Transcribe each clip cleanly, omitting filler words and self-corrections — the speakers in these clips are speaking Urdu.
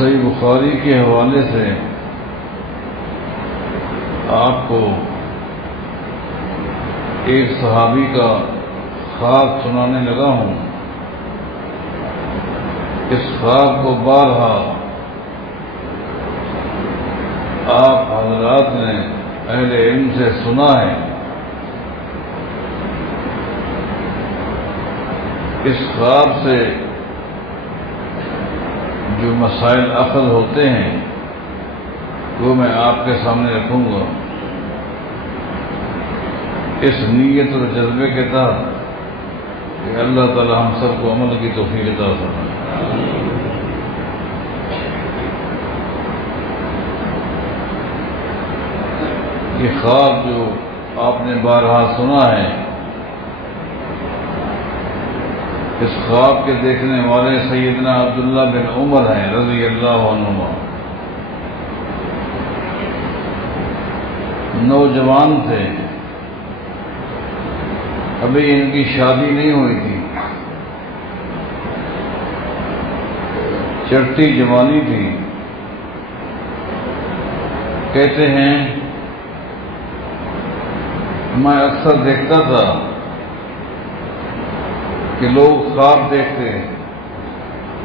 صحیح بخاری کے حوالے سے آپ کو ایک صحابی کا خواب سنانے لگا ہوں۔ اس خواب کو بارہا آپ حضرات نے اہل علم سے سنا ہے۔ اس خواب سے جو مسائل اخذ ہوتے ہیں وہ میں آپ کے سامنے رکھوں گا، اس نیت اور جذبے کے تحت کہ اللہ تعالی ہم سب کو عمل کی توفیق عطا فرمائے۔ یہ خواب جو آپ نے بارہا سنا ہے، اس خواب کے دیکھنے والے سیدنا عبداللہ بن عمر ہیں رضی اللہ عنہما۔ نوجوان تھے، ابھی ان کی شادی نہیں ہوئی تھی، چڑھتی جوانی تھی۔ کہتے ہیں میں اکثر دیکھتا تھا کہ لوگ خواب دیکھتے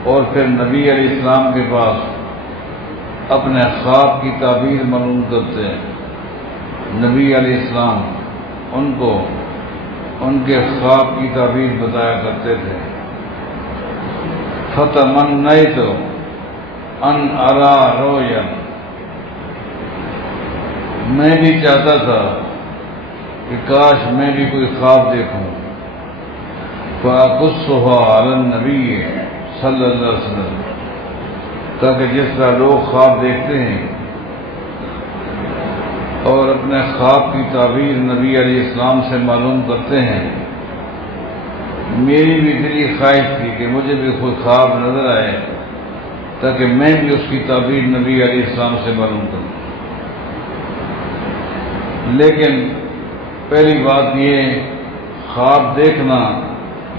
اور پھر نبی علیہ السلام کے پاس اپنے خواب کی تعبیر معلوم کرتے۔ نبی علیہ السلام ان کو ان کے خواب کی تعبیر بتایا کرتے تھے۔ فتمنیت ان ارا رؤیا، میں بھی چاہتا تھا کہ کاش میں بھی کوئی خواب دیکھوں۔ فَأَقُصُّهَا عَلَى النَّبِيِّ صلی اللہ علیہ وسلم، تاکہ جس طرح لوگ خواب دیکھتے ہیں اور اپنے خواب کی تعبیر نبی علیہ السلام سے معلوم کرتے ہیں، میری بھی دلی خواہش تھی کہ مجھے بھی کوئی خواب نظر آئے تاکہ میں بھی اس کی تعبیر نبی علیہ السلام سے معلوم کروں۔ لیکن پہلی بات یہ، خواب دیکھنا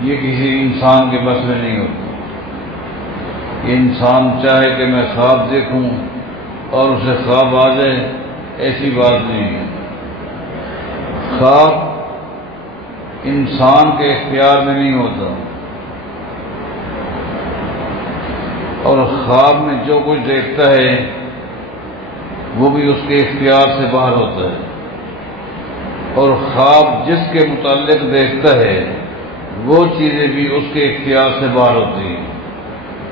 یہ کسی انسان کے بس میں نہیں ہوتا۔ یہ انسان چاہے کہ میں خواب دیکھوں اور اسے خواب آ جائے، ایسی بات نہیں ہے۔ خواب انسان کے اختیار میں نہیں ہوتا، اور خواب میں جو کچھ دیکھتا ہے وہ بھی اس کے اختیار سے باہر ہوتا ہے، اور خواب جس کے متعلق دیکھتا ہے وہ چیزیں بھی اس کے اختیار سے باہر ہوتی ہیں۔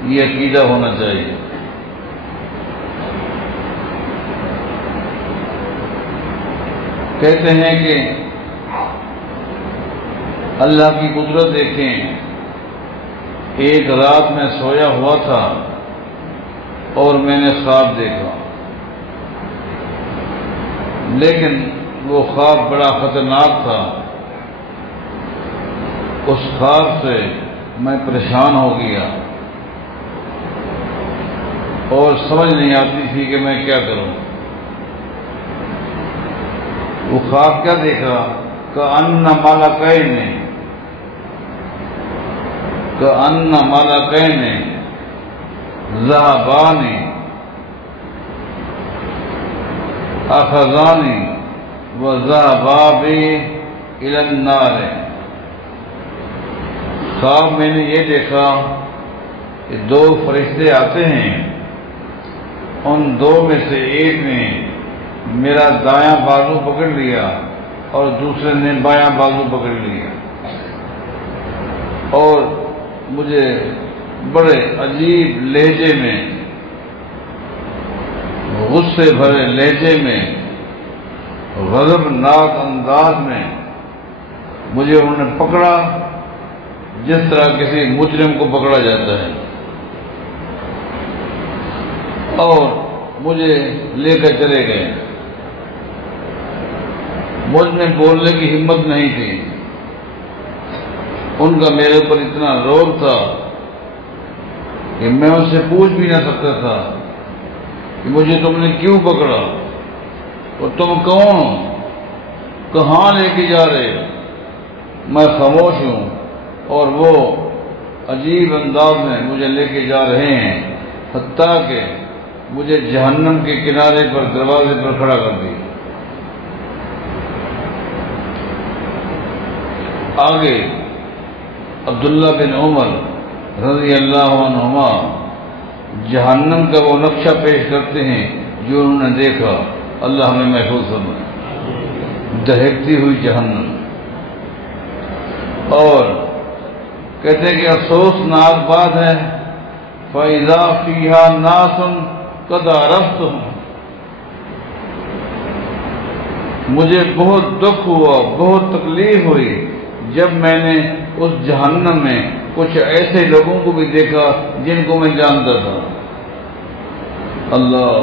یہ عقیدہ ہونا چاہیے۔ کہتے ہیں کہ اللہ کی قدرت دیکھیں، ایک رات میں سویا ہوا تھا اور میں نے خواب دیکھا، لیکن وہ خواب بڑا خطرناک تھا۔ اس خواب سے میں پریشان ہو گیا اور سمجھ نہیں آتی تھی کہ میں کیا کروں۔ وہ خواب کیا دیکھا؟ کأن ملکین ذهبان اخذانی وذهبا بی الی النار۔ خواب میں نے یہ دیکھا کہ دو فرشتے آتے ہیں، ان دو میں سے ایک نے میرا دایاں بازو پکڑ لیا اور دوسرے نے بایاں بازو پکڑ لیا، اور مجھے بڑے عجیب لہجے میں، غصے بھرے لہجے میں، غضبناک انداز میں مجھے انہوں نے پکڑا جس طرح کسی مجرم کو پکڑا جاتا ہے، اور مجھے لے کر چلے گئے۔ مجھ میں بولنے کی ہمت نہیں تھی، ان کا میرے اوپر اتنا روب تھا کہ میں ان سے پوچھ بھی نہ سکتا تھا کہ مجھے تم نے کیوں پکڑا اور تم کون ہو، کہاں لے کے جا رہے ہو؟ میں خاموش ہوں اور وہ عجیب انداز میں مجھے لے کے جا رہے ہیں حتیٰ کہ مجھے جہنم کے کنارے پر دروازے پر کھڑا کر دیا۔ آگے عبداللہ بن عمر رضی اللہ عنہما جہنم کا وہ نقشہ پیش کرتے ہیں جو انہوں نے دیکھا، اللہ ہمیں محفوظ فرمائے، دہکتی ہوئی جہنم، اور کہتے ہیں کہ افسوسناک بات ہے، فَإِذَا فِيهَا نَاسٌ قَدْ عَرَفْتُهُمْ، مجھے بہت دکھ ہوا، بہت تکلیف ہوئی جب میں نے اس جہنم میں کچھ ایسے لوگوں کو بھی دیکھا جن کو میں جانتا تھا۔ اللہ،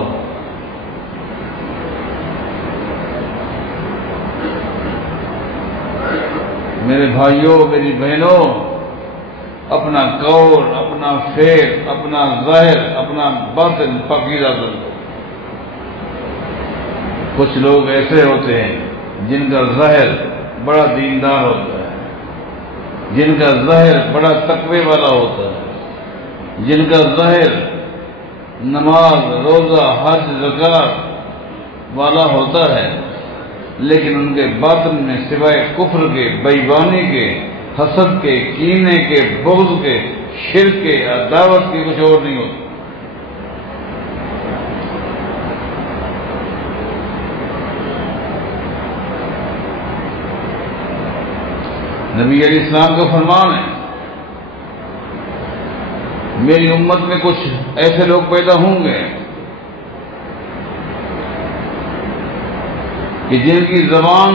میرے بھائیوں، میری بہنوں، اپنا قول، اپنا فعل، اپنا ظاہر، اپنا باطن پاکیزہ کر دو۔ کچھ لوگ ایسے ہوتے ہیں جن کا ظاہر بڑا دیندار ہوتا ہے، جن کا ظاہر بڑا تقوی والا ہوتا ہے، جن کا ظاہر نماز، روزہ، حج، زکوٰۃ والا ہوتا ہے، لیکن ان کے باطن میں سوائے کفر کے، بےایمانی کے، حسد کے، کینے کے، بغض کے، شرک کے، عداوت کے کچھ اور نہیں ہوتا۔ نبی علیہ السلام کا فرمان ہے، میری امت میں کچھ ایسے لوگ پیدا ہوں گے کہ جن کی زبان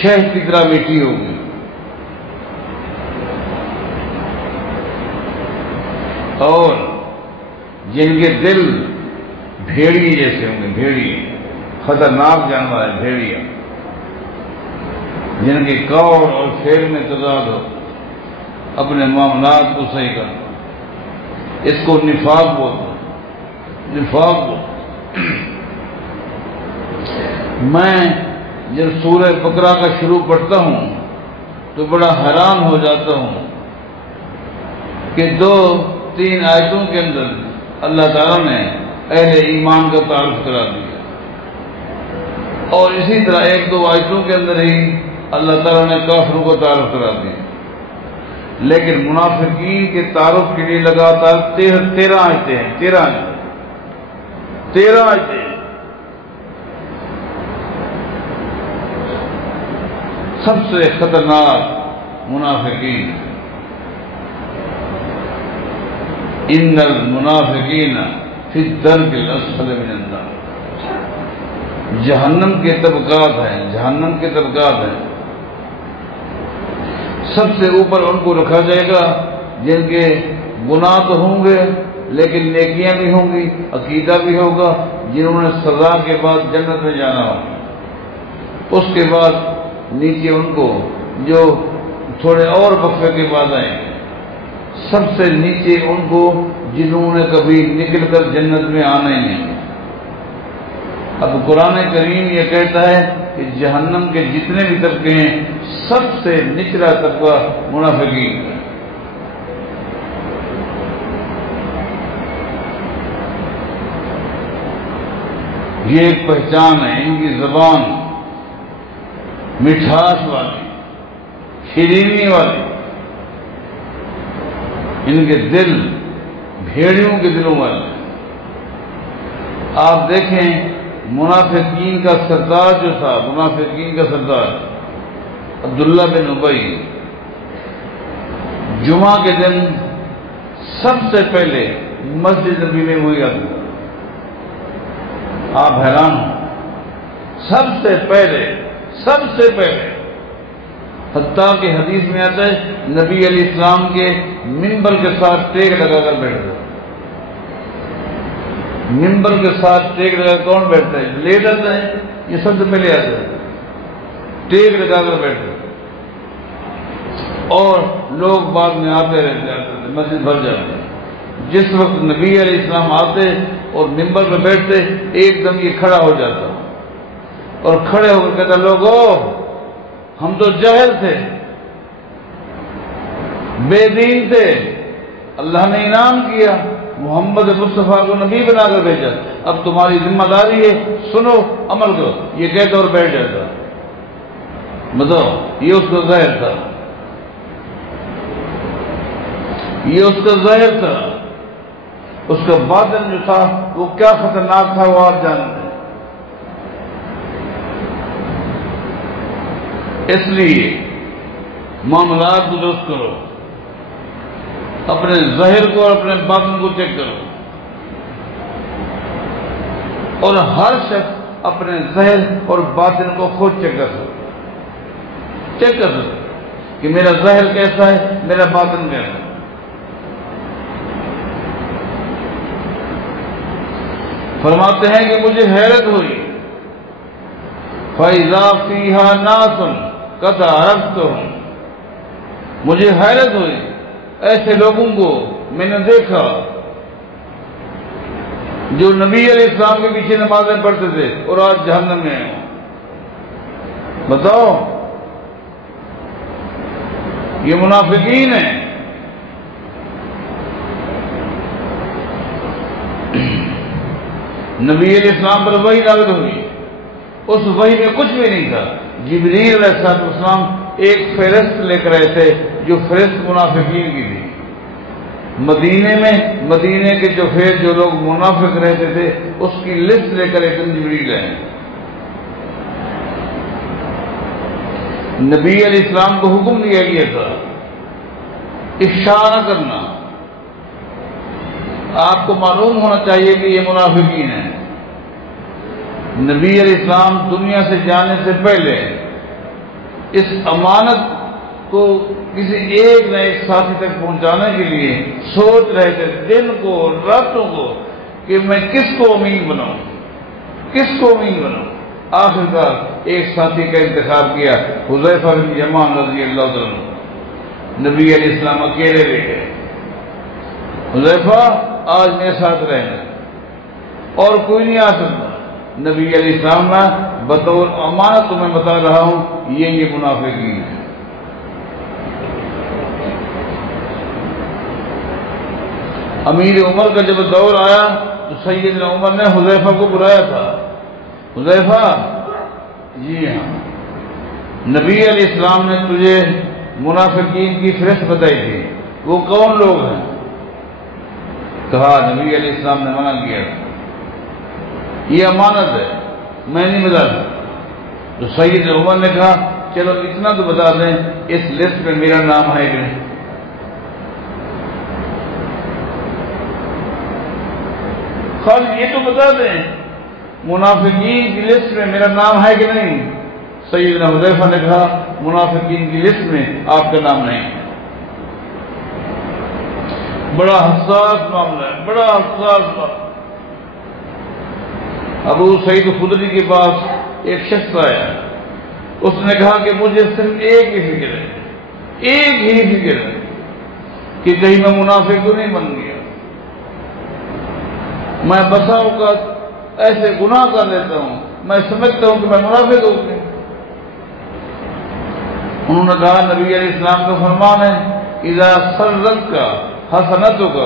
شہد کی طرح میٹھی ہوگی، اور جن کے دل بھیڑی جیسے ہوں گے، بھیڑی خطرناک جانور ہے بھیڑیا، جن کے قول اور فعل میں تضاد ہو، اپنے معاملات کو صحیح کرنا، اس کو نفاق بولتے ہیں، نفاق بولتے ہیں۔ میں جب سورہ بقرہ کا شروع پڑھتا ہوں تو بڑا حیران ہو جاتا ہوں کہ 2-3 آیتوں کے اندر اللہ تعالیٰ نے اہل ایمان کا تعارف کرا دیا، اور اسی طرح 1-2 آیتوں کے اندر ہی اللہ تعالیٰ نے کافروں کو تعارف کرا دیا، لیکن منافقین کے تعارف کے لیے لگاتار 13 آیتیں ہیں، 13 آیتیں۔ سب سے خطرناک منافقین، ان المنافقین فی الدرک الاسفل من النار، جہنم کے طبقات ہیں، جہنم کے طبقات ہیں۔ سب سے اوپر ان کو رکھا جائے گا جن کے گناہ تو ہوں گے لیکن نیکیاں بھی ہوں گی، عقیدہ بھی ہوگا، جنہوں نے سزا کے بعد جنت میں جانا ہوگا۔ اس کے بعد نیچے ان کو جو تھوڑے اور وقفے کے بعد آئیں گے، سب سے نیچے ان کو جنہوں نے کبھی نکل کر جنت میں آنا ہی نہیں۔ اب قرآن کریم یہ کہتا ہے کہ جہنم کے جتنے بھی طبقے ہیں سب سے نچلا طبقہ منافقین ہے۔ یہ ایک پہچان ہے، ان کی زبان مٹھاس والی، شیرینی والی، ان کے دل بھیڑیوں کے دلوں والے۔ آپ دیکھیں منافقین کا سردار جو تھا، منافقین کا سردار عبداللہ بن ابی، جمعہ کے دن سب سے پہلے مسجد نبی میں وہی آتا تھا۔ آپ حیران ہوں، سب سے پہلے، حتیٰ کہ حدیث میں آتا ہے نبی علیہ السلام کے منبر کے ساتھ ٹیک لگا کر بیٹھتا ہے۔ منبر کے ساتھ ٹیک لگا کر کون بیٹھتا ہے؟ لیٹ آتا ہے، یہ سب سے پہلے آتا ہے، ٹیک لگا کر بیٹھتا ہے، اور لوگ بعد میں آتے رہتے، مسجد بھر جاتے ہیں۔ جس وقت نبی علیہ السلام آتے اور منبر پہ بیٹھتے، ایک دم یہ کھڑا ہو جاتا اور کھڑے ہو کر کہتا، لوگو ہم تو جاہل تھے، بے دین تھے، اللہ نے انعام کیا، محمد مصطفیٰ کو نبی بنا کر بھیجا، اب تمہاری ذمہ داری ہے، سنو عمل کرو، یہ کہتا اور بیٹھ جاتا۔ بتاؤ، یہ اس کا ظاہر تھا، یہ اس کا ظاہر تھا، اس کا باطن جو تھا وہ کیا خطرناک تھا وہ آپ جانتے ہیں۔ اس لیے معاملات کو درست کرو، اپنے ظاہر کو اور اپنے باطن کو چیک کرو، اور ہر شخص اپنے ظاہر اور باطن کو خود چیک کر سکے کہ میرا ظاہر کیسا ہے، میرا باطن کیسا ہے۔ فرماتے ہیں کہ مجھے حیرت ہوئی، فَإِذَا فِيهَا نَاسٌ قَدْ عَرَفْتُهُمْ، مجھے حیرت ہوئی ایسے لوگوں کو میں نے دیکھا جو نبی علیہ السلام کے پیچھے نمازیں پڑھتے تھے اور آج جہنم میں ہیں۔ بتاؤ، یہ منافقین ہیں۔ نبی علیہ السلام پر وحی نازل ہوئی، اس وحی میں کچھ بھی نہیں تھا۔ جبریل علیہ السلام ایک فہرست لے کر آئے تھے جو فہرست منافقین کی تھی۔ مدینے کے جو لوگ منافق رہتے تھے اس کی لسٹ لے کر ایک جبریل آئے۔ نبی علیہ السلام کو حکم دیا گیا تھا افشا نہ کرنا، آپ کو معلوم ہونا چاہیے کہ یہ منافقین ہیں۔ نبی علیہ السلام دنیا سے جانے سے پہلے اس امانت کو کسی ایک نہ ایک ساتھی تک پہنچانے کے لیے سوچ رہے تھے دن کو راتوں کو کہ میں کس کو امین بناؤں، کس کو امین بناؤں۔ آخرکار ایک ساتھی کا انتخاب کیا، حذیفہ بن یمان رضی اللہ عنہ۔ نبی علیہ السلام اکیلے لے گئے، حذیفہ آج میرے ساتھ رہنا اور کوئی نہیں آ سکتا۔ نبی علیہ السلام نے بطور امانت تمہیں بتا رہا ہوں یہ منافقین ہیں۔ امیر عمر کا جب دور آیا تو سیدنا عمر نے حذیفہ کو بلایا تھا، حذیفہ جی ہاں، نبی علیہ السلام نے تجھے منافقین کی فہرست بتائی تھی، وہ کون لوگ ہیں؟ کہا نبی علیہ السلام نے منع کیا، یہ امانت ہے، میں نہیں بتا سکتا۔ تو سیدنا عمر نے کہا چلو اتنا تو بتا دیں اس لسٹ میں میرا نام ہے کہ نہیں؟ خالی یہ تو بتا دیں منافقین کی لسٹ میں میرا نام ہے کہ نہیں؟ سیدنا حذیفہ نے کہا منافقین کی لسٹ میں آپ کا نام نہیں ہے۔ بڑا حساس معاملہ ہے، بڑا حساس معاملہ۔ ابو سعید خدری کے پاس ایک شخص آیا، اس نے کہا کہ مجھے صرف ایک ہی فکر ہے، ایک ہی فکر ہے کہ کہیں میں منافق تو نہیں بن گیا۔ میں بسا اوقات ایسے گناہ کر لیتا ہوں میں سمجھتا ہوں کہ میں منافق ہو گیا۔ انہوں نے کہا نبی علیہ السلام کا فرمان ہے اذا سرتک حسنتک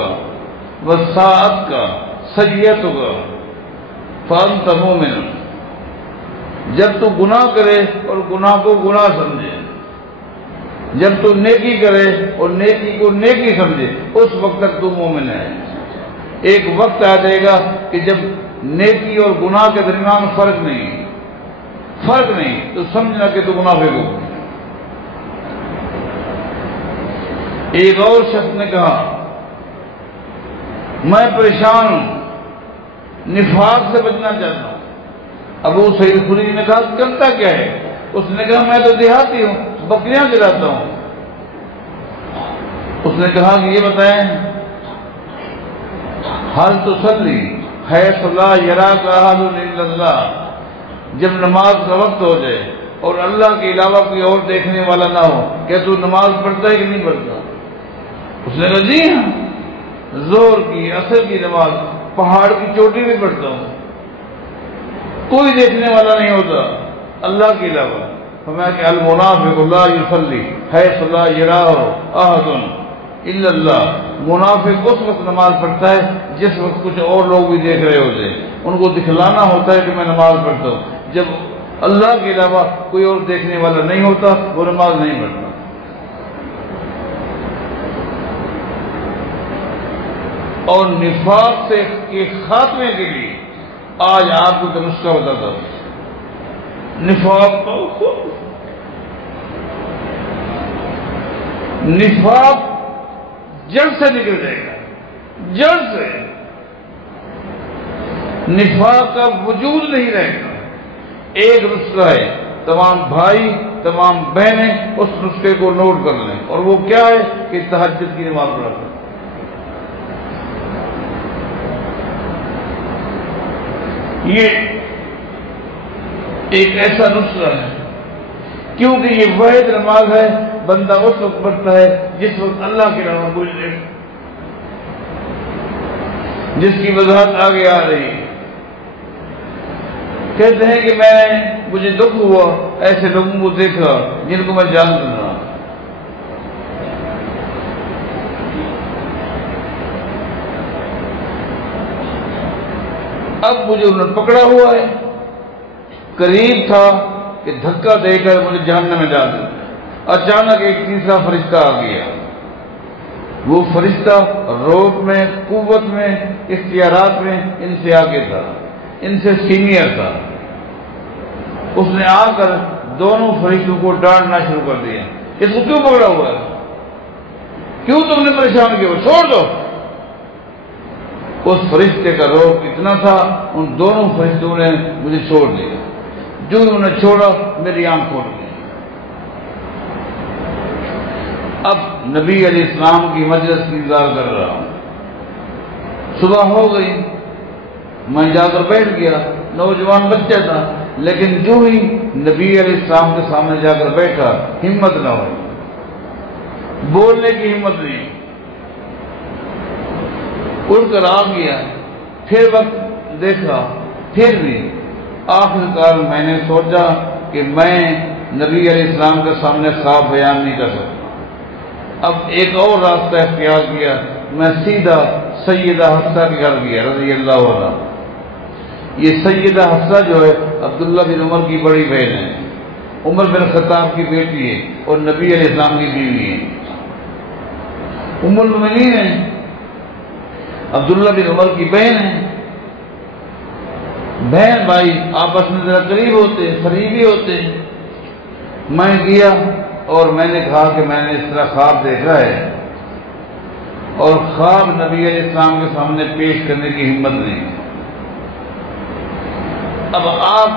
وساءتک سیئتک فانت مومن، جب تو گناہ کرے اور گناہ کو گناہ سمجھے، جب تو نیکی کرے اور نیکی کو نیکی سمجھے، اس وقت تک تو مومن ہے۔ ایک وقت آ جائے گا کہ جب نیکی اور گناہ کے درمیان فرق نہیں تو سمجھنا کہ تو منافق ہو۔ ایک اور شخص نے کہا میں پریشان ہوں، نفاق سے بچنا چاہتا ہوں۔ ابو سعید خدری نے کہا کرتا کیا ہے؟ اس نے کہا میں تو دیہاتی ہوں، بکریاں چراتا ہوں۔ اس نے کہا کہ یہ بتائیں حل تصلی حیث لا یراک احد الا اللہ، جب نماز کا وقت ہو جائے اور اللہ کے علاوہ کوئی اور دیکھنے والا نہ ہو، کیا تو نماز پڑھتا ہے کہ نہیں پڑھتا؟ اس نے کہا جی ہاں، زور کی عصر کی نماز پہاڑ کی چوٹی بھی پڑھتا ہوں، کوئی دیکھنے والا نہیں ہوتا اللہ کے علاوہ۔ فرمایا کہ المنافق لا یصلی حیث لا یراہ احد الا اللہ، منافق اس وقت نماز پڑھتا ہے جس وقت کچھ اور لوگ بھی دیکھ رہے ہوتے ہیں، ان کو دکھلانا ہوتا ہے کہ میں نماز پڑھتا ہوں۔ جب اللہ کے علاوہ کوئی اور دیکھنے والا نہیں ہوتا وہ نماز نہیں پڑھتا۔ اور نفاق سے کے خاتمے کے لیے آج آپ کو نسخہ بتاتا ہوں۔ نفاق جڑ سے نکل جائے گا، جڑ سے نفاق کا وجود نہیں رہے گا۔ ایک نسخہ ہے، تمام بھائی تمام بہنیں اس نسخے کو نوٹ کر لیں، اور وہ کیا ہے کہ تہجد کی نماز پڑھا کریں۔ یہ ایک ایسا نسخہ ہے کیونکہ یہ واحد نماز ہے بندہ اس وقت پڑھتا ہے جس وقت اللہ کے علاوہ کوئی نہیں، جس کی وضاحت آگے آ رہی ہے۔ کہتے ہیں کہ مجھے دکھ ہوا ایسے لوگوں کو دیکھا جن کو میں جانتا تھا، اب مجھے انہوں نے پکڑا ہوا ہے، قریب تھا کہ دھکا دے کر مجھے جہنم میں ڈال دیا۔ اچانک ایک تیسرا فرشتہ آ گیا، وہ فرشتہ روب میں، قوت میں، اختیارات میں ان سے آگے تھا، ان سے سینئر تھا۔ اس نے آ کر دونوں فرشتوں کو ڈانٹنا شروع کر دیا، اس کو کیوں پکڑا ہوا ہے، کیوں تم نے پریشان کیا، چھوڑ دو۔ اس فرشتے کا روب اتنا تھا ان دونوں فرشتوں نے مجھے چھوڑ دیا، جو انہوں نے چھوڑا میری آنکھ کھول گئی۔ اب نبی علیہ السلام کی مجلس کی انتظار کر رہا ہوں، صبح ہو گئی، میں جا کر بیٹھ گیا، نوجوان بچہ تھا، لیکن جو ہی نبی علیہ السلام کے سامنے جا کر بیٹھا ہمت نہ ہوئی، بولنے کی ہمت نہیں، اٹھ کر آ گیا، پھر وقت دیکھا، پھر بھی آخر کار میں نے سوچا کہ میں نبی علیہ السلام کے سامنے خواب بیان نہیں کر سکتا۔ اب ایک اور راستہ اختیار کیا، میں سیدھا سیدہ حفصہ کے گھر گیا رضی اللہ عنہ۔ یہ سیدہ حفصہ جو ہے عبداللہ بن عمر کی بڑی بہن ہے، عمر بن خطاب کی بیٹی ہے اور نبی علیہ السلام کی بیوی ہے، ام المؤمنین ہے، عبداللہ بن عمر کی بہن ہے۔ بہن بھائی آپس میں ذرا قریب ہوتے، قریبی ہوتے۔ میں گیا اور میں نے کہا کہ میں نے اس طرح خواب دیکھا ہے، اور خواب نبی علیہ السلام کے سامنے پیش کرنے کی ہمت نہیں۔ اب آپ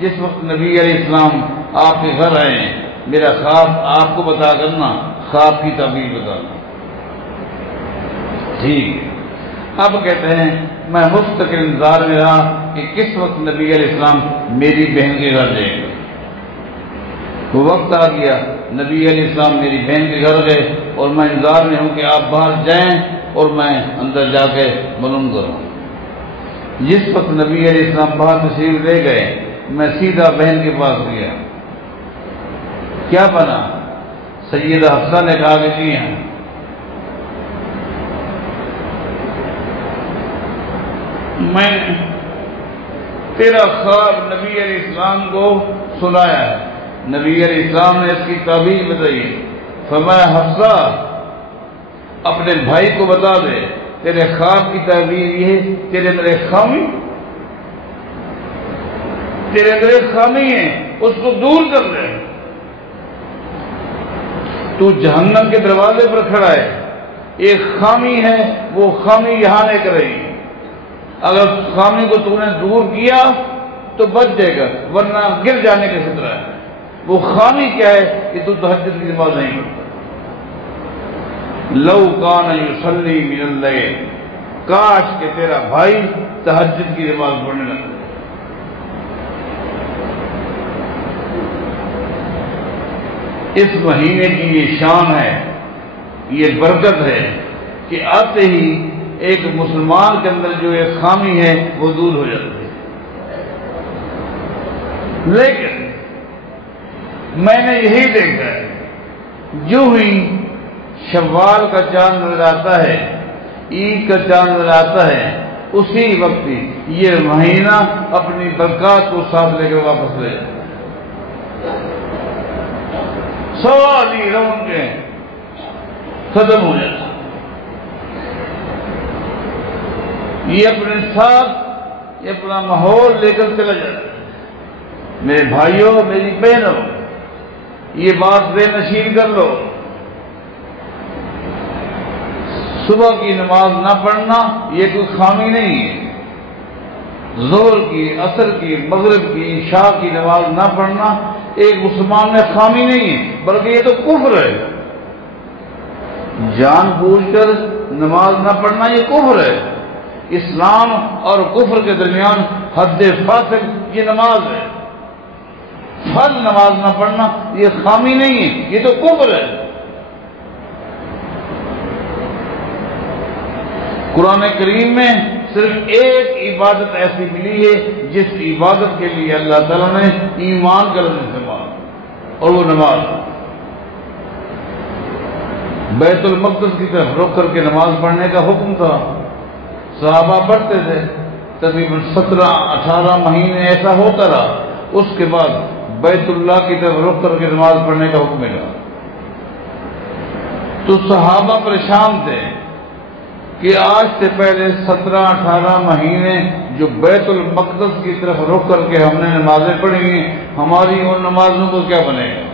جس وقت نبی علیہ السلام آپ کے گھر آئے ہیں، میرا خواب آپ کو بتا کرنا، خواب کی تعبیر بتانا، ٹھیک ہے؟ اب کہتے ہیں میں مستقل انتظار میں رہا کہ کس وقت نبی علیہ السلام میری بہن کے گھر جائیں گے۔ وہ وقت آ گیا، نبی علیہ السلام میری بہن کے گھر گئے، اور میں انتظار میں ہوں کہ آپ باہر جائیں اور میں اندر جا کے معلوم کروں۔ جس وقت نبی علیہ السلام باہر تشریف لے گئے، میں سیدھا بہن کے پاس گیا۔ کیا بنا؟ سیدہ حفصہ نے کہا کہ جی ہاں، میں نے تیرا خواب نبی علیہ السلام کو سنایا ہے۔ نبی علیہ السلام نے اس کی تعبیر بتائی، فرمایا حفصہ اپنے بھائی کو بتا دے تیرے خواب کی تعبیر یہ ہے، تیرے اندر ایک خامی، تیرے اندر ایک خامی ہے، اس کو دور کر دے۔ تو جہنم کے دروازے پر کھڑا ہے، ایک خامی ہے، وہ خامی یہاں نہیں کرے گی۔ اگر خامی کو تو نے دور کیا تو بچ جائے گا، ورنہ گر جانے کا خطرہ ہے۔ وہ خامی کیا ہے کہ تو تہجد کی نماز نہیں پڑھتا۔ لو کان یصلی من اللیل، کاش کہ تیرا بھائی تہجد کی نماز پڑھنے لگتا۔ اس مہینے کی یہ شان ہے، یہ برکت ہے کہ آتے ہی ایک مسلمان کے اندر جو ایک خامی ہے وہ دور ہو جاتی ہے۔ لیکن میں نے یہی دیکھا ہے، جو ہی شوال کا چاند نظر آتا ہے، عید کا چاند نظر آتا ہے، اسی وقت یہ مہینہ اپنی برکات کو ساتھ لے کر واپس لے جائے، ساری رونقیں ختم ہو جاتا، یہ اپنے ساتھ یہ اپنا ماحول لے کر چلا جاتا ہے۔ میرے بھائیوں، میری بہنوں، یہ بات بے نشین کر لو، صبح کی نماز نہ پڑھنا یہ کوئی خامی نہیں ہے، ظہر کی، عصر کی، مغرب کی، عشاء کی نماز نہ پڑھنا ایک مسلمان میں خامی نہیں ہے، بلکہ یہ تو کفر ہے، جان بوجھ کر نماز نہ پڑھنا یہ کفر ہے، اسلام اور کفر کے درمیان حد فاصل یہ نماز ہے، فرض نماز نہ پڑھنا یہ خامی نہیں ہے، یہ تو کفر ہے۔ قرآن کریم میں صرف ایک عبادت ایسی ملی ہے جس عبادت کے لیے اللہ تعالیٰ نے ایمان کا لفظ استعمال، اور وہ نماز۔ بیت المقدس کی طرف رخ کر کے نماز پڑھنے کا حکم تھا، صحابہ پڑھتے تھے، تقریباً 17-18 مہینے ایسا ہوتا رہا، اس کے بعد بیت اللہ کی طرف رخ کر کے نماز پڑھنے کا حکم ملا۔ تو صحابہ پریشان تھے کہ آج سے پہلے 17-18 مہینے جو بیت المقدس کی طرف رخ کر کے ہم نے نمازیں پڑھی ہیں، ہماری ان نمازوں کو کیا بنے گا؟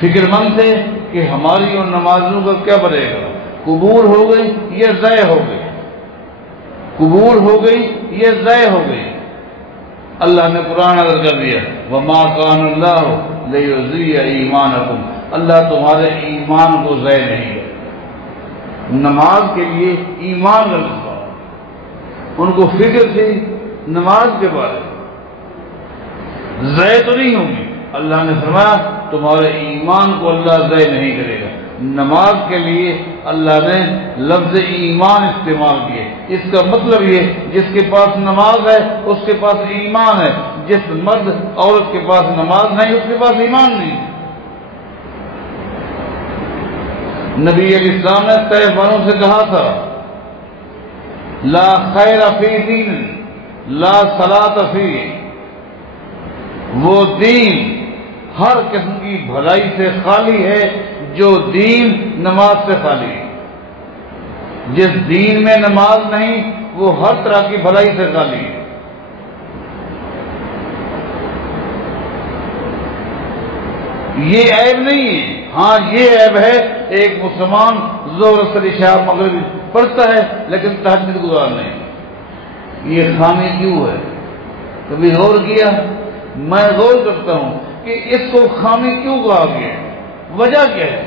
فکر مند تھے کہ ہماری ان نمازوں کا کیا بنے گا؟ قبول ہو گئی یا ضائع ہو گئی؟ قبول ہو گئی یا ضائع ہو گئی؟ اللہ نے قرآن نازل کر دیا، وَمَا كَانَ اللَّهُ لِيُضِيعَ إِيمَانَكُمْ، اللہ تمہارے ایمان کو ضائع نہیں کرے۔ نماز کے لیے ایمان رکھا، ان کو فکر تھی نماز کے بارے، ضائع تو نہیں ہوگی۔ اللہ نے فرمایا تمہارے ایمان کو اللہ ضائع نہیں کرے گا۔ نماز کے لیے اللہ نے لفظ ایمان استعمال کیے، اس کا مطلب یہ جس کے پاس نماز ہے اس کے پاس ایمان ہے، جس مرد عورت کے پاس نماز نہیں اس کے پاس ایمان نہیں۔ نبی علیہ السلام نے طائف والوں سے کہا تھا، لا خیر فی دین لا صلاۃ فی، وہ دین ہر قسم کی بھلائی سے خالی ہے جو دین نماز سے خالی ہے۔ جس دین میں نماز نہیں وہ ہر طرح کی بھلائی سے خالی ہے۔ یہ عیب نہیں ہے، ہاں یہ عیب ہے ایک مسلمان ظہر عصر عشاء مغرب پڑھتا ہے لیکن تہجد گزار نہیں۔ یہ خامی کیوں ہے؟ کبھی غور کیا؟ میں غور کرتا ہوں کہ اس کو خامی کیوں کہا گیا، وجہ کیا ہے؟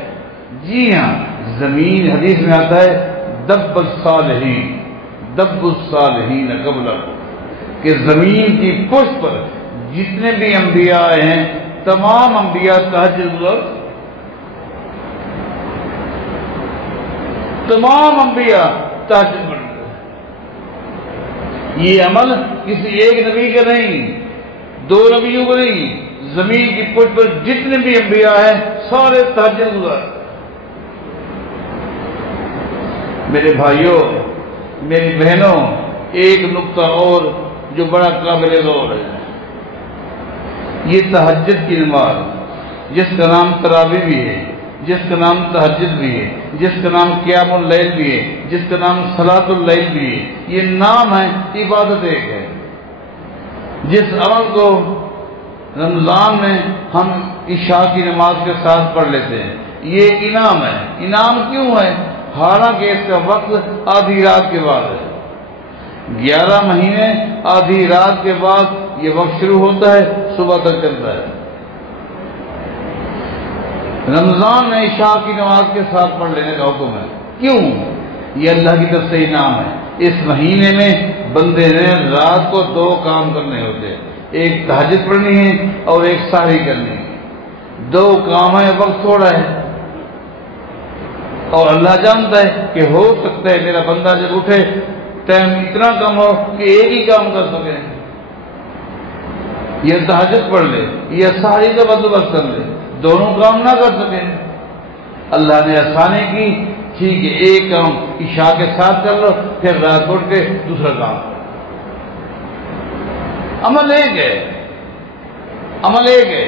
جی ہاں، زمین حدیث میں آتا ہے دب الصالحین دب الصالحین قبلکم، کہ زمین کی پشت پر جتنے بھی انبیاء آئے ہیں تمام انبیاء تہجد گزار، تمام انبیاء تہجد پڑھتے ہیں۔ یہ عمل کسی ایک نبی کا نہیں، 2 نبیوں کو نہیں، زمین کی پشت پر جتنے بھی انبیاء ہیں سارے تہجد گزار۔ میرے بھائیوں، میری بہنوں، ایک نقطہ اور جو بڑا قابل غور ہے، یہ تہجد کی نماز جس کا نام تراویح بھی ہے، جس کا نام تہجد بھی ہے، جس کا نام قیام اللیل بھی ہے، جس کا نام صلاۃ اللیل بھی ہے، یہ نام ہے، عبادت ایک ہے۔ جس عمل کو رمضان میں ہم عشاء کی نماز کے ساتھ پڑھ لیتے ہیں یہ انعام ہے۔ انعام کیوں ہے؟ حالانکہ اس کا وقت آدھی رات کے بعد ہے، 11 مہینے آدھی رات کے بعد یہ وقت شروع ہوتا ہے، صبح تک چلتا ہے۔ رمضان میں عشاء کی نماز کے ساتھ پڑھ لینے کا حکم ہے، کیوں؟ یہ اللہ کی طرف سے انعام ہے۔ اس مہینے میں بندے نے رات کو 2 کام کرنے ہوتے ہیں، ایک تہجد پڑھنی ہے اور ایک سحری کرنی ہے، 2 کام ہے، وقت تھوڑا ہے، اور اللہ جانتا ہے کہ ہو سکتا ہے میرا بندہ جب اٹھے ٹائم اتنا کم ہو کہ ایک ہی کام کر سکے، یہ تہجد پڑھ لے یا سحری کا بندوبست کر لے، دونوں کام نہ کر سکے۔ اللہ نے آسانی کی، ٹھیک ہے ایک کام عشاء کے ساتھ کر لو، پھر رات اٹھ کے دوسرا کام کرو۔ عمل ایک ہے، عمل ایک ہے۔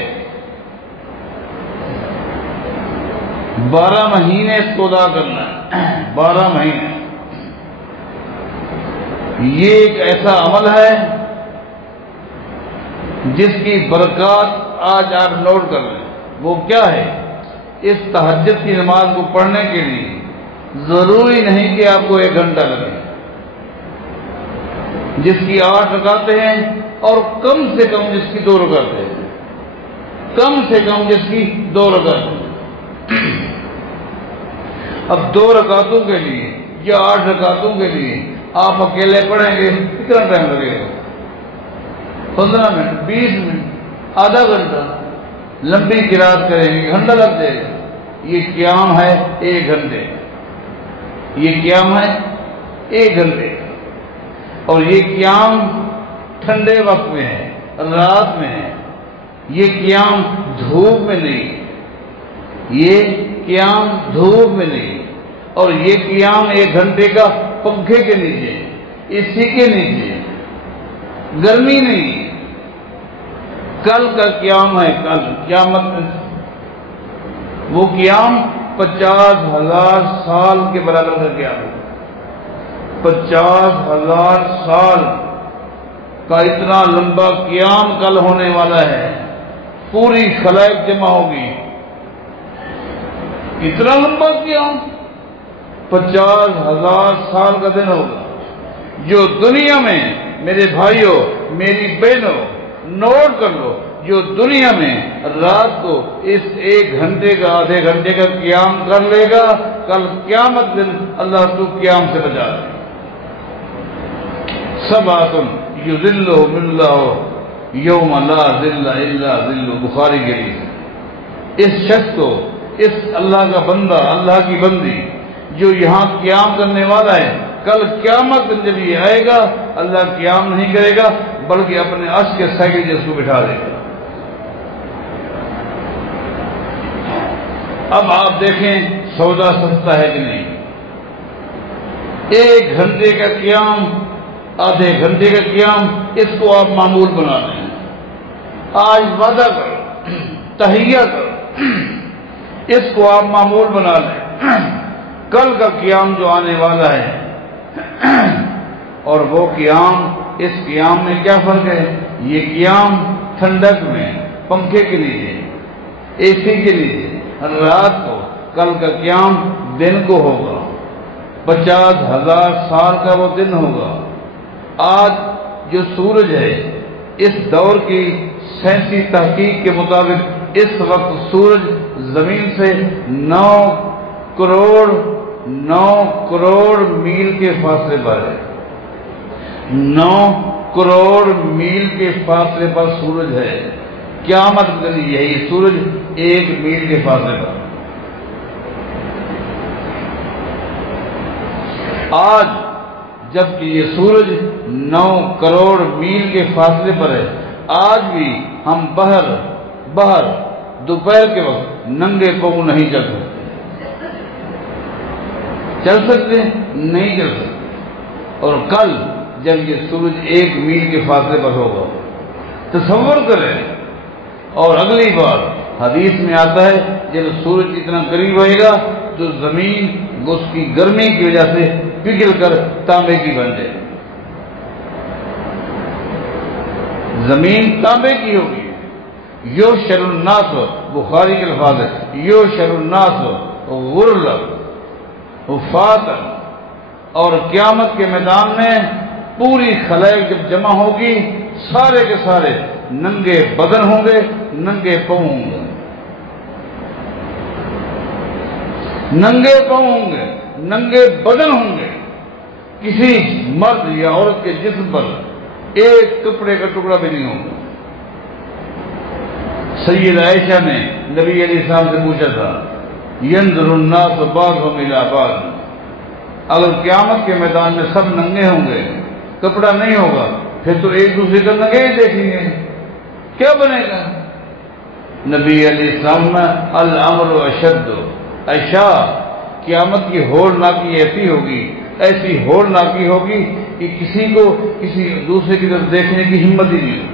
12 مہینے اس کو ادا کرنا ہے، 12 مہینے۔ یہ ایک ایسا عمل ہے جس کی برکات آج آپ نوٹ کر لیں۔ وہ کیا ہے؟ اس تہجد کی نماز کو پڑھنے کے لیے ضروری نہیں کہ آپ کو 1 گھنٹہ لگے، جس کی 8 رکعتیں ہیں اور کم سے کم جس کی 2 رکعتیں ہیں، کم سے کم جس کی 2 رکعتیں۔ اب 2 رکعتوں کے لیے یا 8 رکعتوں کے لیے آپ اکیلے پڑھیں گے کتنا ٹائم لگے گا؟ 15 منٹ، 20 منٹ، آدھا گھنٹہ۔ لمبی قرات کریں گے گھنٹہ لگ جائے گا۔ یہ قیام ہے 1 گھنٹے، یہ قیام ہے 1 گھنٹے، اور یہ قیام ٹھنڈے وقت میں ہے، رات میں ہے۔ یہ قیام دھوپ میں نہیں، یہ قیام دھوپ میں نہیں، اور یہ قیام 1 گھنٹے کا پنکھے کے نیچے، اے سی کے نیچے، گرمی نہیں۔ کل کا قیام ہے، کل قیامت میں وہ قیام 50,000 سال کے برابر کا قیام ہے۔ 50,000 سال کا اتنا لمبا قیام کل ہونے والا ہے، پوری خلائق جمع ہوگی۔ اتنا لمبا قیام 50,000 سال کا دن ہوگا، جو دنیا میں میرے بھائیوں میری بہنوں نوٹ کر لو، جو دنیا میں رات کو اس 1 گھنٹے کا آدھے گھنٹے کا قیام کر لے گا، کل قیامت دن اللہ تو قیام سے بچا دے۔ سبعۃ یظلھم اللہ یوم لا ظل الا ظلہ، بخاری کی حدیث۔ اس شخص کو، اس اللہ کا بندہ، اللہ کی بندی جو یہاں قیام کرنے والا ہے، کل قیامت دن جب یہ آئے گا اللہ قیام نہیں کرے گا بلکہ اپنے عرش کے سائے کے اس کو بٹھا دے گا۔ اب آپ دیکھیں سودا سستا ہے کہ نہیں۔ 1 گھنٹے کا قیام، آدھے گھنٹے کا قیام، اس کو آپ معمول بنا لیں۔ آج وعدہ کرو، تہیہ کرو، اس کو آپ معمول بنا لیں۔ کل کا قیام جو آنے والا ہے، اور وہ قیام، اس قیام میں کیا فرق ہے؟ یہ قیام ٹھنڈک میں، پنکھے کے نیچے، اے سی کے نیچے، رات کو۔ کل کا قیام دن کو ہوگا، 50,000 سال کا وہ دن ہوگا۔ آج جو سورج ہے، اس دور کی سائنسی تحقیق کے مطابق اس وقت سورج زمین سے 9 کروڑ میل کے فاصلے پر ہے۔ 9 کروڑ میل کے فاصلے پر سورج ہے۔ قیامت دن یہی سورج 1 میل کے فاصلے پر۔ آج جبکہ یہ سورج 9 کروڑ میل کے فاصلے پر ہے، آج بھی ہم باہر دوپہر کے وقت ننگے پاؤں نہیں چل سکتے۔ چل سکتے نہیں چل سکتے، اور کل جب یہ سورج 1 میل کے فاصلے پر ہوگا، تصور کریں۔ اور اگلی بار حدیث میں آتا ہے جب سورج اتنا قریب آئے گا تو زمین اس کی گرمی کی وجہ سے پگھل کر تانبے کی بن جائے، زمین تانبے کی ہوگی۔ یحشر الناس، بخاری کے الفاظ ہے، یحشر الناس غرلا حفاتا، اور قیامت کے میدان میں پوری خلائق جب جمع ہوگی، سارے کے سارے ننگے بدن ہوں گے، ننگے پاؤں ہوں گے، ننگے پاؤں ہوں گے، ننگے بدن ہوں گے۔ کسی مرد یا عورت کے جسم پر ایک کپڑے کا ٹکڑا بھی نہیں ہوگا۔ سید عائشہ نے نبی علیہ السلام سے پوچھا تھا، ينظر الناس بعضهم الى بعض، اگر قیامت کے میدان میں سب ننگے ہوں گے، کپڑا نہیں ہوگا، پھر تو ایک دوسرے کا ننگے ہی دیکھیں گے، کیا بنے گا؟ نبی علیہ السلام الامر اشد ایشا قیامت کی ہولناکی ایسی ہوگی، ایسی ہولناکی ہوگی کہ کسی کو کسی دوسرے کی طرف دیکھنے کی ہمت ہی نہیں ہوگی۔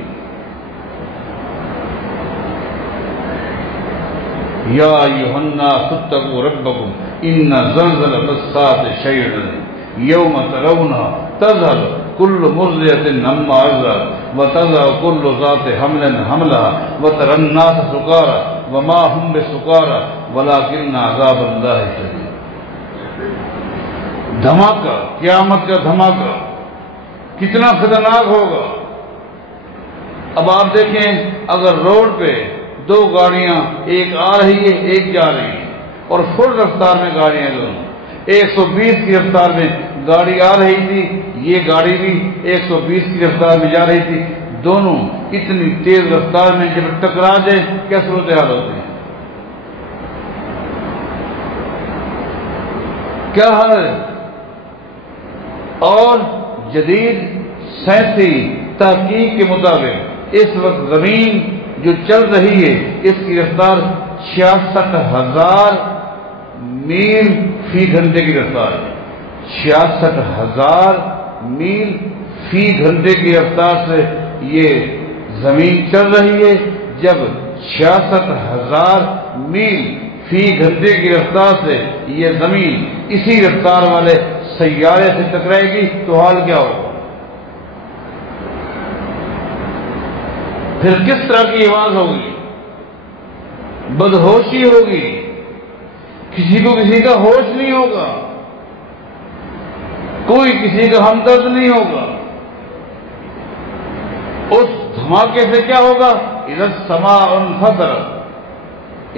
یا ایھا الناس اتقوا ربکم ان زلزلۃ الساعۃ شیء عظیم یوم ترونها تذهل كل مرضعة عما أرضعت وتضع كل ذات حمل حملها وترى الناس سكارى وما هم بسكارى ولكن عذاب الله شديد۔ دھماکہ، قیامت کا دھماکہ کتنا خطرناک ہوگا۔ اب آپ دیکھیں، اگر روڈ پہ دو گاڑیاں، ایک آ رہی ہے ایک جا رہی ہے، اور فل رفتار میں گاڑیاں دونوں، 120 کی رفتار میں گاڑی آ رہی تھی، یہ گاڑی بھی 120 کی رفتار میں جا رہی تھی، دونوں اتنی تیز رفتار میں جب ٹکرا جائے کیا صورتحال ہوتی ہے؟ کیا حال ہے؟ اور جدید سائنسی تحقیق کے مطابق اس وقت زمین جو چل رہی ہے اس کی رفتار 66,000 میل فی گھنٹے کی رفتار ہے۔ 66,000 میل فی گھنٹے کی رفتار سے یہ زمین چل رہی ہے۔ جب 66,000 میل فی گھنٹے کی رفتار سے یہ زمین اسی رفتار والے سیارے سے ٹکرائے گی تو حال کیا ہوگا؟ پھر کس طرح کی آواز ہوگی؟ بدہوشی ہوگی، کسی کو کسی کا ہوش نہیں ہوگا، کوئی کسی کا ہمدرد نہیں ہوگا۔ اس دھماکے سے کیا ہوگا؟ اذا السماء انفطرت،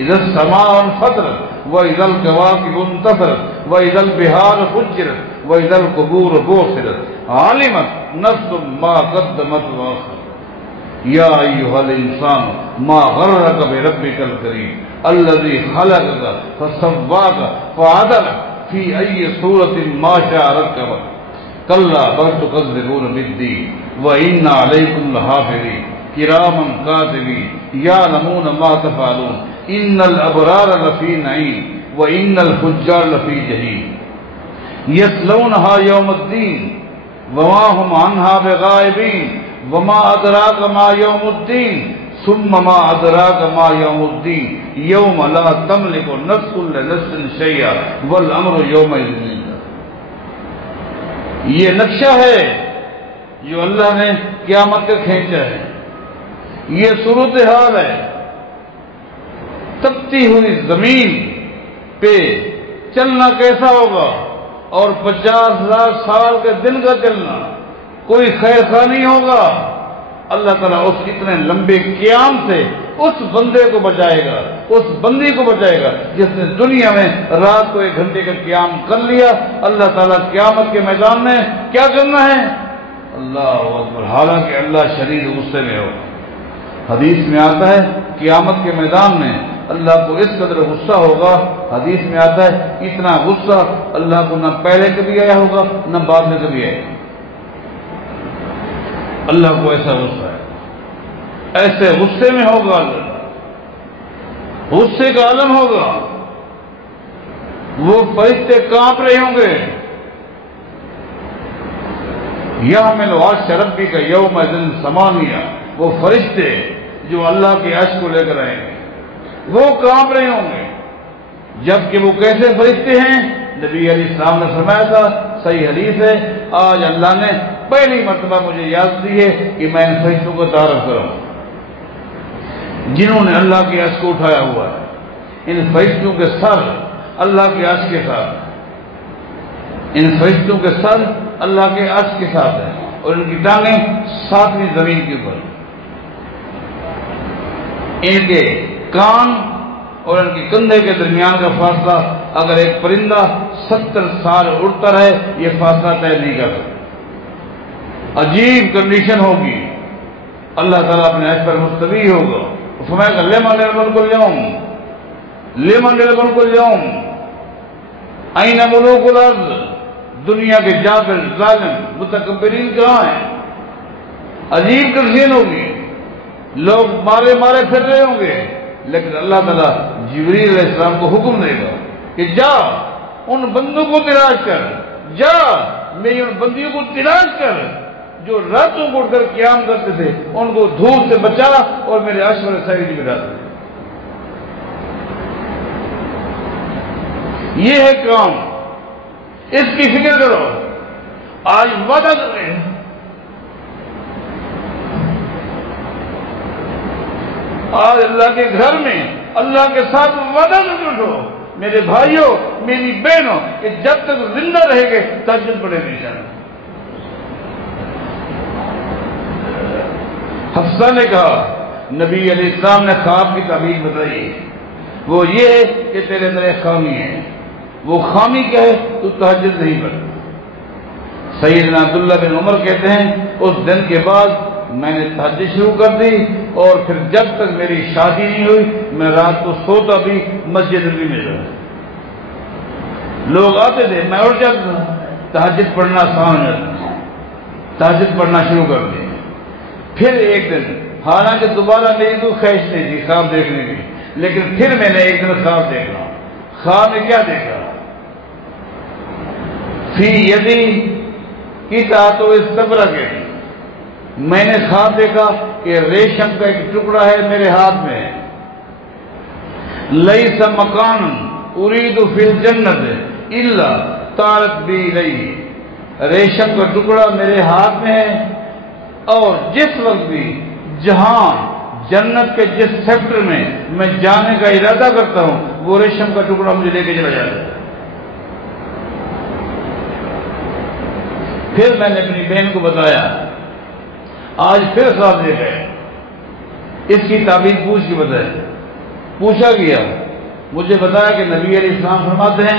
اذا السماء انفطرت واذا الكواكب انتثرت واذا البحار فجرت واذا القبور بعثرت علمت نفس ما قدمت واخرت یا ایھا الانسان ما غرک بربک الکریم الذی خلقک فسواک فعدلک فی ای صورت ما شاء رکبک کلا بل تکذبون بالدین وان علیکم لحافظین کراما کاتبین یعلمون ما تفعلون ان الابرار لفی نعیم وان الفجار لفی جحیم یصلونها یوم الدین وما هم عنها بغائبین وما ادراک ما یوم الدین ثم ما ادراک ما یوم الدین یوم لا تملک نفس لنفس شیئا والامر یومئذ للہ۔ یہ نقشہ ہے جو اللہ نے قیامت کا کھینچا ہے، یہ صورتحال ہے۔ تپتی ہوئی زمین پہ چلنا کیسا ہوگا، اور 50,000 سال کے دن کا چلنا، کوئی خیر خواہ نہیں ہوگا۔ اللہ تعالیٰ اس اتنے لمبے قیام سے اس بندے کو بچائے گا، اس بندی کو بچائے گا جس نے دنیا میں رات کو 1 گھنٹے کا قیام کر لیا۔ اللہ تعالیٰ قیامت کے میدان میں کیا کرنا ہے؟ اللہ اکبر، حالانکہ اللہ شدید غصے میں ہو۔ حدیث میں آتا ہے قیامت کے میدان میں اللہ کو اس قدر غصہ ہوگا، حدیث میں آتا ہے اتنا غصہ اللہ کو نہ پہلے کبھی آیا ہوگا نہ بعد میں کبھی آیا۔ اللہ کو ایسا غصہ ہے، ایسے غصے میں ہوگا، اللہ غصے کا عالم ہوگا۔ وہ فرشتے کانپ رہے ہوں گے۔ یحمل عرش ربک یومئذ ثمانیہ، وہ فرشتے جو اللہ کے عرش کو لے کر آئیں گے وہ کانپ رہے ہوں گے۔ جبکہ وہ کیسے فرشتے ہیں؟ نبی علیہ السلام نے فرمایا تھا، صحیح حدیث ہے، آج اللہ نے پہلی مرتبہ مجھے یاد دی ہے کہ میں ان فرشتوں کو تعارف کروں جنہوں نے اللہ کے عرش کو اٹھایا ہوا ہے۔ ان فرشتوں کے سر اللہ کے عرش کے ساتھ، ان فرشتوں کے سر اللہ کے عرش کے ساتھ ہیں، اور ان کی ٹانگیں 7ویں زمین کے اوپر، ان کے کان اور ان کے کندھے کے درمیان کا فاصلہ اگر ایک پرندہ 70 سال اڑتا رہے یہ فاصلہ طے نہیں کر سکتا۔ عجیب کنڈیشن ہوگی، اللہ تعالیٰ اپنے عرش پر مستوی ہوگا۔ فرمایا کہ لمن الملک اليوم، لمن الملک اليوم، این ملوک الارض، دنیا کے جابر ظالم متکبرین کہاں ہیں؟ عجیب کنڈیشن ہوگی، لوگ مارے مارے پھر رہے ہوں گے، لیکن اللہ تعالیٰ جبریل علیہ السلام کو حکم دے گا کہ جا ان بندوں کو تلاش کر، جا میری ان بندیوں کو تلاش کر جو راتوں کو اٹھ کر قیام کرتے تھے، ان کو دھوپ سے بچا اور میرے عشر سعید میں ڈال دے۔ یہ ہے کام، اس کی فکر کرو۔ آج وعدہ کر رہے ہیں، آج اللہ کے گھر میں اللہ کے ساتھ وعدہ کر کے اٹھو میرے بھائیوں، میری بہنوں، کہ جب تک زندہ رہے گے تہجد پڑھے نہیں جانا۔ حفصہ نے کہا نبی علیہ السلام نے خواب کی تعبیر بتائی، وہ یہ ہے کہ تیرے اندر ایک خامی ہے۔ وہ خامی کیا ہے؟ تو تہجد نہیں پڑھتا۔ سیدنا عبداللہ بن عمر کہتے ہیں اس دن کے بعد میں نے تہجد شروع کر دی، اور پھر جب تک میری شادی نہیں ہوئی میں رات کو سوتا بھی مسجد بھی میں رہا۔ لوگ آتے تھے، میں اٹھ جاتا تھا، تہجد پڑھنا آسان ہو جاتا، تہجد پڑھنا شروع کر دی۔ پھر ایک دن، حالانکہ دوبارہ میری کوئی خواہش نہیں تھی خواب دیکھنے کی، لیکن پھر میں نے ایک دن خواب دیکھا۔ خواب میں کیا دیکھا؟ فی یدی قطعۃ استبرق، میں نے خواب دیکھا کہ ریشم کا ایک ٹکڑا ہے میرے ہاتھ میں، لیس مکان ارید فی الجنت الا طارت بی الیہ، ریشم کا ٹکڑا میرے ہاتھ میں ہے، اور جس وقت بھی جہاں جنت کے جس سیکٹر میں میں جانے کا ارادہ کرتا ہوں وہ ریشم کا ٹکڑا مجھے لے کے چلا جاتا ہے۔ پھر میں نے اپنی بہن کو بتایا، آج پھر خواب دیکھا ہے، اس کی تعبیر پوچھ کے بتایا، پوچھا گیا، مجھے بتایا کہ نبی علیہ السلام فرماتے ہیں